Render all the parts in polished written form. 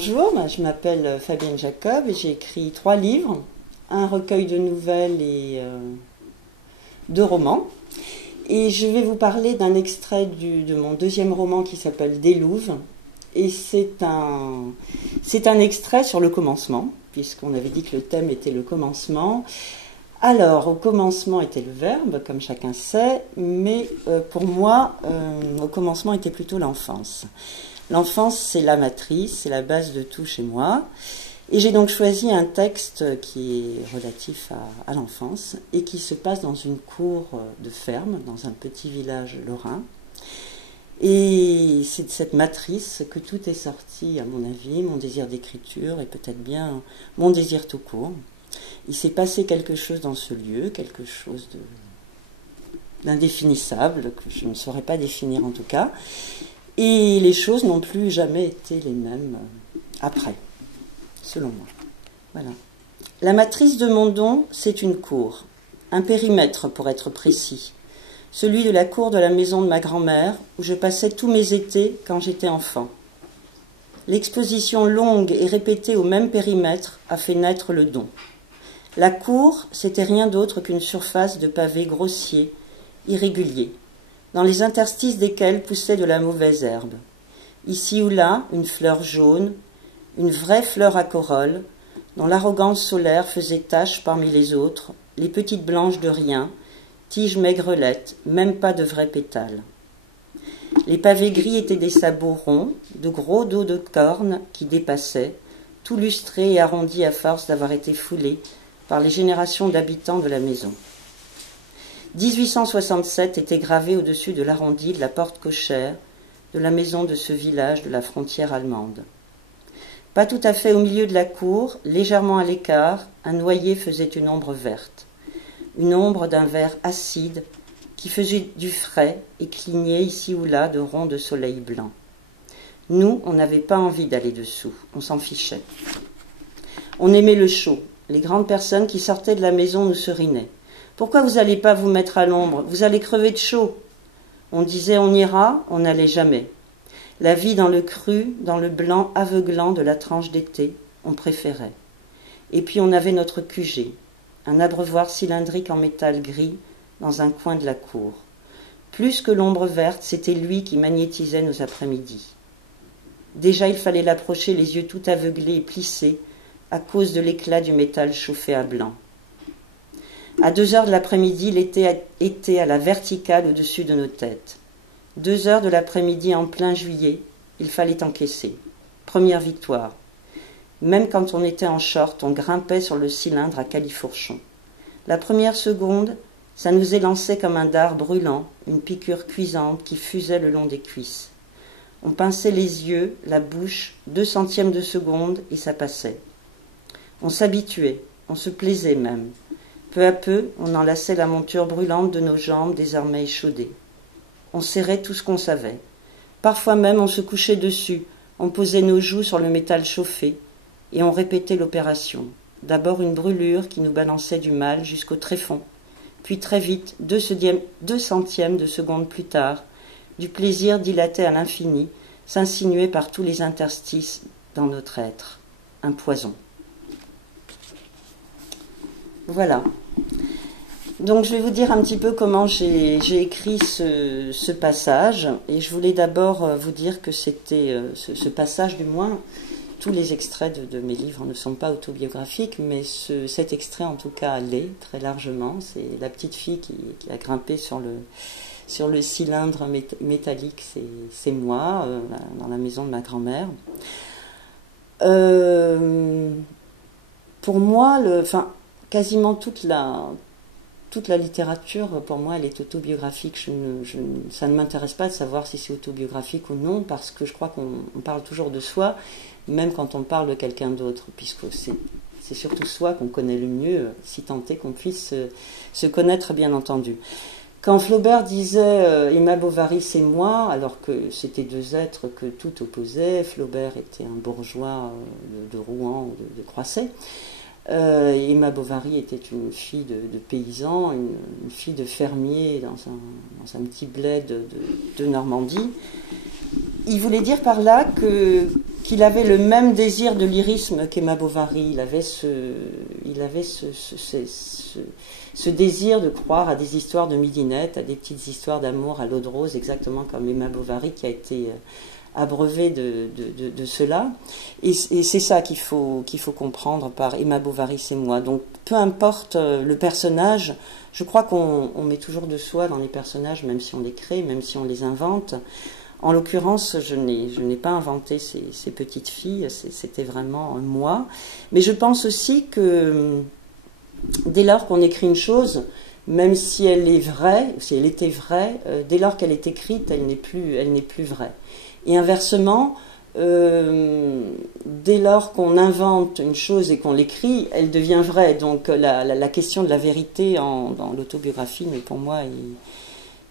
bonjour, je m'appelle Fabienne Jacob et j'ai écrit 3 livres, un recueil de nouvelles et 2 romans. Et je vais vous parler d'un extrait de mon 2e roman qui s'appelle Des Louves. Et c'est un extrait sur le commencement, puisqu'on avait dit que le thème était le commencement. Alors, au commencement était le verbe, comme chacun sait, mais pour moi, au commencement était plutôt l'enfance. L'enfance, c'est la matrice, c'est la base de tout chez moi. Et j'ai donc choisi un texte qui est relatif à l'enfance et qui se passe dans une cour de ferme, dans un petit village lorrain. Et c'est de cette matrice que tout est sorti, à mon avis, mon désir d'écriture et peut-être bien mon désir tout court. Il s'est passé quelque chose dans ce lieu, quelque chose d'indéfinissable, que je ne saurais pas définir en tout cas. Et les choses n'ont plus jamais été les mêmes après, selon moi. Voilà. La matrice de mon don, c'est une cour, un périmètre pour être précis, celui de la cour de la maison de ma grand-mère, où je passais tous mes étés quand j'étais enfant. L'exposition longue et répétée au même périmètre a fait naître le don. La cour, c'était rien d'autre qu'une surface de pavés grossiers, irréguliers, dans les interstices desquels poussait de la mauvaise herbe. Ici ou là, une fleur jaune, une vraie fleur à corolle, dont l'arrogance solaire faisait tache parmi les autres, les petites blanches de rien, tiges maigrelettes, même pas de vrais pétales. Les pavés gris étaient des sabots ronds, de gros dos de corne qui dépassaient, tout lustrés et arrondis à force d'avoir été foulés par les générations d'habitants de la maison. 1867 était gravé au-dessus de l'arrondi de la porte cochère de la maison de ce village de la frontière allemande. Pas tout à fait au milieu de la cour, légèrement à l'écart, un noyer faisait une ombre verte, une ombre d'un vert acide qui faisait du frais et clignait ici ou là de ronds de soleil blanc. Nous, on n'avait pas envie d'aller dessous, on s'en fichait. On aimait le chaud. Les grandes personnes qui sortaient de la maison nous serinaient. « Pourquoi vous n'allez pas vous mettre à l'ombre? Vous allez crever de chaud. » On disait « on ira », on n'allait jamais. La vie dans le cru, dans le blanc aveuglant de la tranche d'été, on préférait. Et puis on avait notre QG, un abreuvoir cylindrique en métal gris dans un coin de la cour. Plus que l'ombre verte, c'était lui qui magnétisait nos après-midi. Déjà il fallait l'approcher les yeux tout aveuglés et plissés à cause de l'éclat du métal chauffé à blanc. À 2 heures de l'après-midi, l'été était à la verticale au-dessus de nos têtes. 2 heures de l'après-midi en plein juillet, il fallait encaisser. Première victoire. Même quand on était en short, on grimpait sur le cylindre à califourchon. La première seconde, ça nous élançait comme un dard brûlant, une piqûre cuisante qui fusait le long des cuisses. On pinçait les yeux, la bouche, 2 centièmes de seconde et ça passait. On s'habituait, on se plaisait même. Peu à peu, on enlaçait la monture brûlante de nos jambes désormais échaudées. On serrait tout ce qu'on savait. Parfois même, on se couchait dessus, on posait nos joues sur le métal chauffé, et on répétait l'opération. D'abord une brûlure qui nous balançait du mal jusqu'au tréfonds, puis très vite, 2 centièmes de seconde plus tard, du plaisir dilaté à l'infini, s'insinuait par tous les interstices dans notre être. Un poison. Voilà. Donc je vais vous dire un petit peu comment j'ai écrit ce passage. Et je voulais d'abord vous dire que c'était ce passage, du moins, tous les extraits de mes livres ne sont pas autobiographiques, mais cet extrait en tout cas l'est très largement. C'est la petite fille qui a grimpé sur le cylindre métallique, c'est moi, dans la maison de ma grand-mère. Pour moi, quasiment toute la littérature, pour moi, elle est autobiographique. Ça ne m'intéresse pas de savoir si c'est autobiographique ou non, parce que je crois qu'on parle toujours de soi, même quand on parle de quelqu'un d'autre, puisque c'est surtout soi qu'on connaît le mieux, si tant est qu'on puisse se connaître, bien entendu. Quand Flaubert disait Emma Bovary c'est moi, alors que c'était 2 êtres que tout opposait, Flaubert était un bourgeois de Rouen ou de Croisset, Emma Bovary était une fille de paysan, une fille de fermier dans un petit bled de Normandie. il voulait dire par là qu'il avait le même désir de lyrisme qu'Emma Bovary. Il avait ce désir de croire à des histoires de midinette, à des petites histoires d'amour à l'eau de rose, exactement comme Emma Bovary qui a été abreuvé de cela. Et c'est ça qu'il faut comprendre par Emma Bovary, c'est moi. Donc peu importe le personnage, je crois qu'on met toujours de soi dans les personnages, même si on les crée, même si on les invente. En l'occurrence, je n'ai pas inventé ces petites filles, c'était vraiment moi. Mais je pense aussi que dès lors qu'on écrit une chose, même si elle est vraie, si elle était vraie, dès lors qu'elle est écrite, elle n'est plus vraie. Et inversement, dès lors qu'on invente une chose et qu'on l'écrit, elle devient vraie. Donc la question de la vérité dans l'autobiographie, mais pour moi,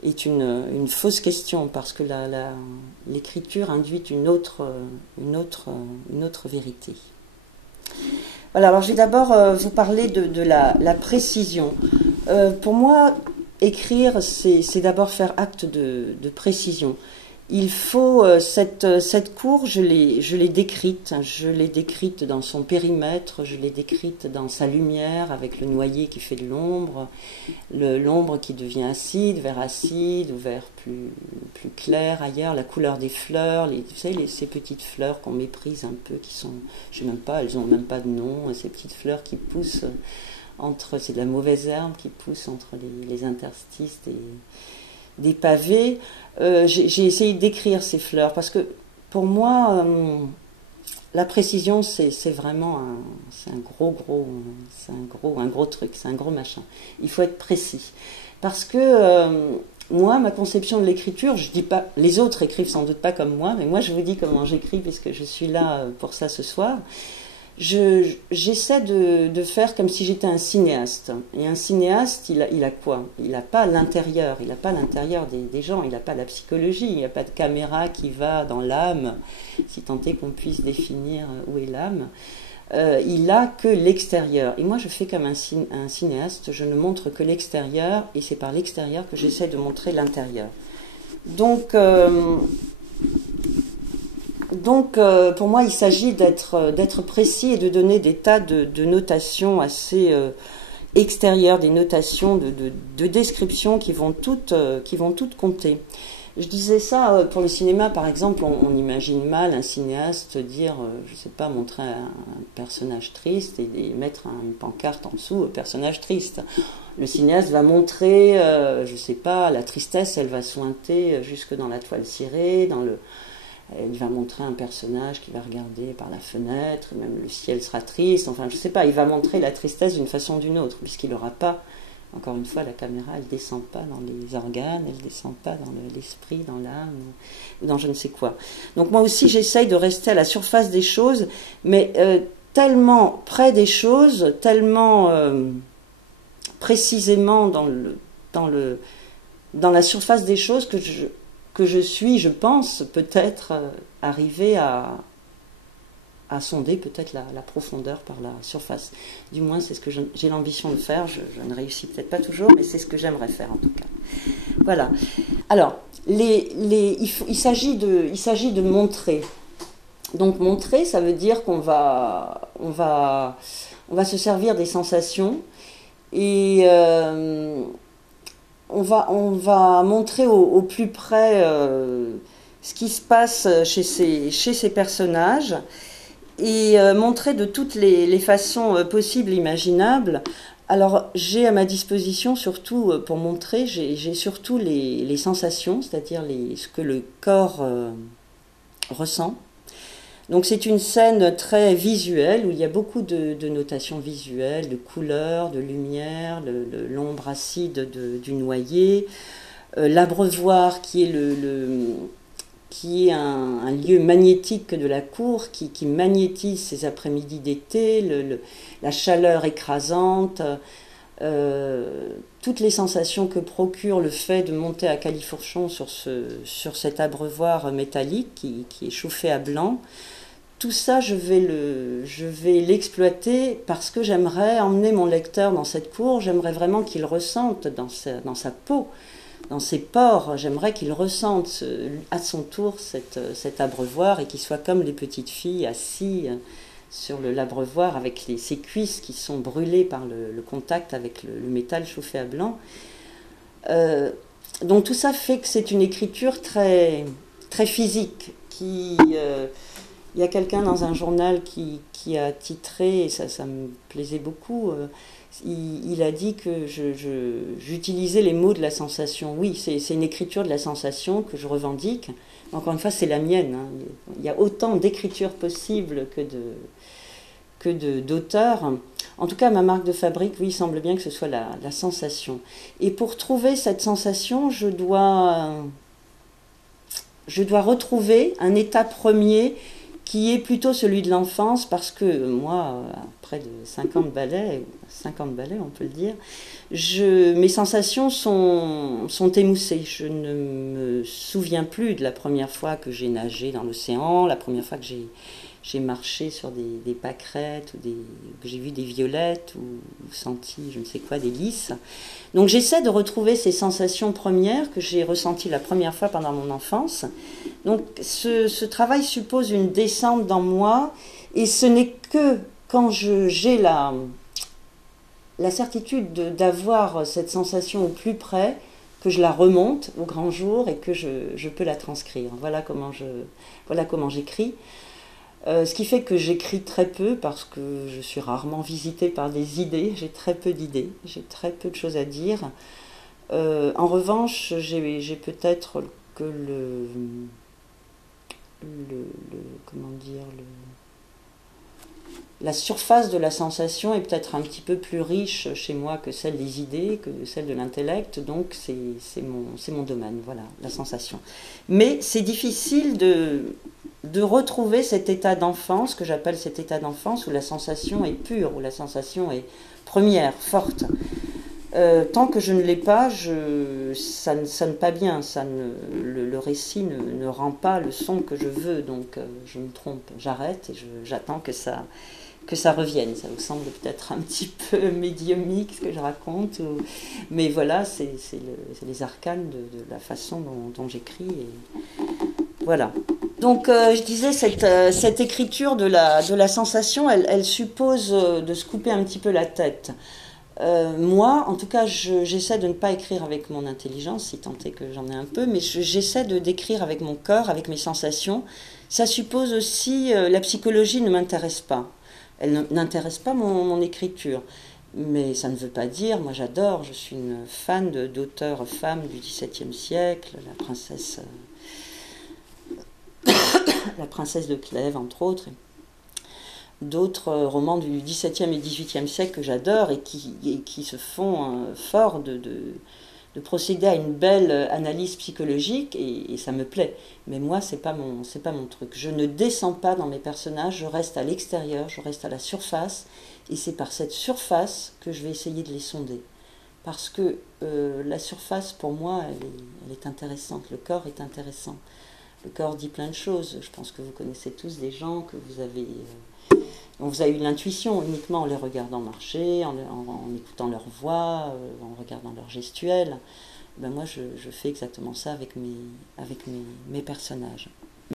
est une fausse question, parce que l'écriture induit une autre vérité. Voilà, alors je vais d'abord vous parler de la précision. Pour moi, écrire, c'est d'abord faire acte de précision. Il faut, cette cour, je l'ai décrite dans son périmètre, je l'ai décrite dans sa lumière, avec le noyer qui fait de l'ombre qui devient acide, vert acide, ou vert plus clair ailleurs, la couleur des fleurs, vous savez, ces petites fleurs qu'on méprise un peu, qui sont, je sais même pas, elles ont même pas de nom, ces petites fleurs qui poussent c'est de la mauvaise herbe qui pousse entre les interstices des pavés. J'ai essayé de décrire ces fleurs parce que pour moi la précision c'est vraiment un gros truc, c'est un gros machin. Il faut être précis parce que moi, ma conception de l'écriture, je dis pas, les autres écrivent sans doute pas comme moi, mais moi je vous dis comment j'écris puisque je suis là pour ça ce soir. J'essaie de faire comme si j'étais un cinéaste. Et un cinéaste, il a quoi? Il n'a pas l'intérieur, il n'a pas l'intérieur des gens, il n'a pas la psychologie, il n'y a pas de caméra qui va dans l'âme, si tant est qu'on puisse définir où est l'âme. Il a que l'extérieur. Et moi, je fais comme un cinéaste, je ne montre que l'extérieur, et c'est par l'extérieur que j'essaie de montrer l'intérieur. Donc, pour moi, il s'agit d'être précis et de donner des tas de notations assez extérieures, des notations de description qui vont toutes compter. Je disais ça pour le cinéma, par exemple, on imagine mal un cinéaste dire, je sais pas, montrer un personnage triste et mettre une pancarte en dessous, personnage triste. Le cinéaste va montrer, je sais pas, la tristesse, elle va sointer jusque dans la toile cirée, il va montrer un personnage qui va regarder par la fenêtre, même le ciel sera triste, enfin je sais pas, il va montrer la tristesse d'une façon ou d'une autre, puisqu'il n'aura pas, encore une fois, la caméra, elle ne descend pas dans les organes, elle ne descend pas dans l'esprit, dans l'âme, ou dans je ne sais quoi. Donc moi aussi j'essaye de rester à la surface des choses, mais tellement près des choses, tellement précisément dans la surface des choses que je pense peut-être arriver à sonder peut-être la profondeur par la surface. Du moins, c'est ce que j'ai l'ambition de faire. Je ne réussis peut-être pas toujours, mais c'est ce que j'aimerais faire en tout cas. Voilà. Alors, il s'agit de montrer. Donc, montrer, ça veut dire qu'on va se servir des sensations et on va montrer au plus près ce qui se passe chez ces personnages et montrer de toutes les façons possibles, imaginables. Alors j'ai à ma disposition surtout, pour montrer, j'ai surtout les sensations, c'est-à-dire ce que le corps ressent. Donc c'est une scène très visuelle où il y a beaucoup de notations visuelles, de couleurs, de lumière, l'ombre acide du noyer, l'abreuvoir qui est un lieu magnétique de la cour, qui magnétise ces après-midi d'été, la chaleur écrasante, toutes les sensations que procure le fait de monter à califourchon sur cet abreuvoir métallique qui est chauffé à blanc. Tout ça, je vais l'exploiter parce que j'aimerais emmener mon lecteur dans cette cour, j'aimerais vraiment qu'il ressente dans sa peau dans ses pores, j'aimerais qu'il ressente à son tour cet abreuvoir et qu'il soit comme les petites filles assis sur l'abreuvoir avec ses cuisses qui sont brûlées par le contact avec le métal chauffé à blanc. Donc tout ça fait que c'est une écriture très, très physique. Il y a quelqu'un dans un journal qui a titré, et ça me plaisait beaucoup, il a dit que j'utilisais les mots de la sensation. Oui, c'est une écriture de la sensation que je revendique. Encore une fois, c'est la mienne. Hein. Il y a autant d'écritures possibles que d'auteurs. En tout cas, ma marque de fabrique, oui, il semble bien que ce soit la sensation. Et pour trouver cette sensation, je dois retrouver un état premier qui est plutôt celui de l'enfance, parce que moi, après de 50 ballets on peut le dire, mes sensations sont émoussées. Je ne me souviens plus de la première fois que j'ai nagé dans l'océan, la première fois que j'ai marché sur des pâquerettes, que j'ai vu des violettes, ou senti je ne sais quoi, des lys. Donc j'essaie de retrouver ces sensations premières que j'ai ressenties la première fois pendant mon enfance. Donc ce travail suppose une descente dans moi, et ce n'est que quand j'ai la certitude d'avoir cette sensation au plus près que je la remonte au grand jour et que je peux la transcrire. Voilà comment j'écris. Ce qui fait que j'écris très peu parce que je suis rarement visitée par des idées, j'ai très peu d'idées, j'ai très peu de choses à dire. En revanche, j'ai peut-être que la surface de la sensation est peut-être un petit peu plus riche chez moi que celle des idées, que celle de l'intellect, donc c'est mon domaine, voilà, la sensation. Mais c'est difficile de retrouver cet état d'enfance, que j'appelle cet état d'enfance où la sensation est pure, où la sensation est première, forte. Tant que je ne l'ai pas, ça ne sonne pas bien, le récit ne rend pas le son que je veux, donc je me trompe, j'arrête et j'attends que ça revienne. Ça vous semble peut-être un petit peu médiumique ce que je raconte, mais voilà, c'est les arcanes de la façon dont j'écris. Et voilà. Donc je disais, cette écriture de la sensation, elle suppose de se couper un petit peu la tête. Moi, en tout cas, j'essaie de ne pas écrire avec mon intelligence, si tant est que j'en ai un peu, mais j'essaie d'écrire avec mon cœur, avec mes sensations. Ça suppose aussi, la psychologie ne m'intéresse pas. Elle n'intéresse pas mon écriture. Mais ça ne veut pas dire, moi j'adore, je suis une fan d'auteurs femmes du XVIIe siècle, la princesse de Clèves, entre autres. D'autres romans du XVIIe et XVIIIe siècle que j'adore et qui se font fort de procéder à une belle analyse psychologique, et ça me plaît. Mais moi, c'est pas mon truc. Je ne descends pas dans mes personnages, je reste à l'extérieur, je reste à la surface, et c'est par cette surface que je vais essayer de les sonder. Parce que la surface, pour moi, elle est intéressante, le corps est intéressant. Le corps dit plein de choses. Je pense que vous connaissez tous des gens que vous avez... dont vous avez eu l'intuition uniquement en les regardant marcher, en écoutant leur voix, en regardant leur gestuelle. Ben moi, je fais exactement ça avec mes personnages.